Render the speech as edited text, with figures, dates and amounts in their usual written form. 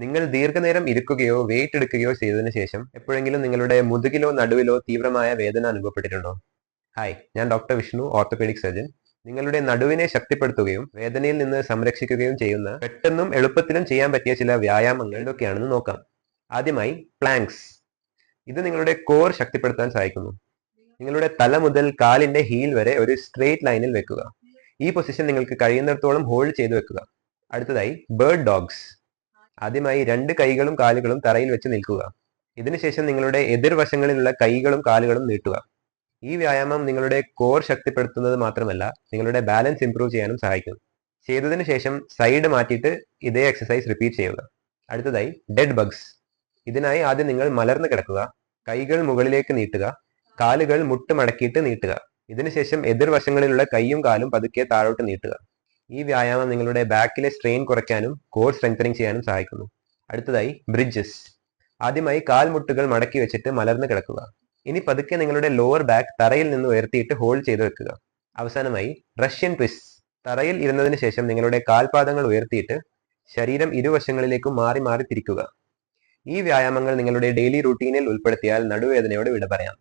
നിങ്ങൾ ദീർഘനേരം ഇരിക്കുകയോ വെയിറ്റ് എടുക്കുകയോ ചെയ്തതിനു ശേഷം എപ്പോഴെങ്കിലും നിങ്ങളുടെ മുതുകിലോ നടുവിലോ തീവ്രമായ വേദന അനുഭവപ്പെട്ടിട്ടുണ്ടോ? ഹായ്, ഞാൻ ഡോക്ടർ വിഷ്ണു, ഓർത്തോപീഡിക് സർജൻ. നിങ്ങളുടെ നടുവിനെ ശക്തിപ്പെടുത്തുകയും വേദനയിൽ നിന്ന് സംരക്ഷിക്കുകയും ചെയ്യുന്ന പെട്ടെന്നും എളുപ്പത്തിലും ചെയ്യാൻ പറ്റിയ ചില വ്യായാമങ്ങൾ എന്തൊക്കെയാണെന്ന് നോക്കാം. ആദ്യമായി പ്ലാങ്ക്സ്. ഇത് നിങ്ങളുടെ കോർ ശക്തിപ്പെടുത്താൻ സഹായിക്കുന്നു. നിങ്ങളുടെ തല മുതൽ കാലിന്റെ ഹീൽ വരെ ഒരു സ്ട്രെയിറ്റ് ലൈനിൽ വെക്കുക. ഈ പൊസിഷൻ നിങ്ങൾക്ക് കഴിയുന്നിടത്തോളം ഹോൾഡ് ചെയ്തു വെക്കുക. അടുത്തതായി ബേർഡ് ഡോഗ്സ്. ആദ്യമായി 2 കൈകളും കാലുകളും തറയിൽ വെച്ച് നിൽക്കുക. ഇതിനുശേഷം നിങ്ങളുടെ എതിർവശങ്ങളിലുള്ള കൈകളും കാലുകളും നീട്ടുക. ഈ വ്യായാമം നിങ്ങളുടെ കോർ ശക്തിപ്പെടുത്തുന്നത് മാത്രമല്ല നിങ്ങളുടെ ബാലൻസ് ഇംപ്രൂവ് ചെയ്യാനും സഹായിക്കും. ചെയ്തതിനു ശേഷം സൈഡ് മാറ്റിയിട്ട് ഇതേ എക്സസൈസ് റിപ്പീറ്റ് ചെയ്യുക. അടുത്തതായി ഡെഡ് ബഗ്സ്. ഇതിനായി ആദ്യം നിങ്ങൾ മലർന്നു കിടക്കുക. കൈകൾ മുകളിലേക്ക് നീട്ടുക. കാലുകൾ മുട്ട് മടക്കിയിട്ട് നീട്ടുക. ഇതിനുശേഷം എതിർവശങ്ങളിലുള്ള കൈയും കാലും പതുക്കെ താഴോട്ട് നീട്ടുക. ഈ വ്യായാമം നിങ്ങളുടെ ബാക്കിലെ സ്ട്രെയിൻ കുറയ്ക്കാനും കോർ സ്ട്രെങ്തനിങ് ചെയ്യാനും സഹായിക്കുന്നു. അടുത്തതായി ബ്രിഡ്ജസ്. ആദ്യമായി കാൽമുട്ടുകൾ മടക്കി വെച്ചിട്ട് മലർന്നു കിടക്കുക. ഇനി പതുക്കെ നിങ്ങളുടെ ലോവർ ബാക്ക് തറയിൽ നിന്ന് ഉയർത്തിയിട്ട് ഹോൾഡ് ചെയ്ത് വെക്കുക. അവസാനമായി റഷ്യൻ ട്വിസ്റ്റ്. തറയിൽ ഇരുന്നതിന് ശേഷം നിങ്ങളുടെ കാൽപാദങ്ങൾ ഉയർത്തിയിട്ട് ശരീരം ഇരുവശങ്ങളിലേക്കും മാറി മാറി തിരിക്കുക. ഈ വ്യായാമങ്ങൾ നിങ്ങളുടെ ഡെയിലി റൂട്ടീനിൽ ഉൾപ്പെടുത്തിയാൽ നടുവേദനയോട് വിട പറയാം.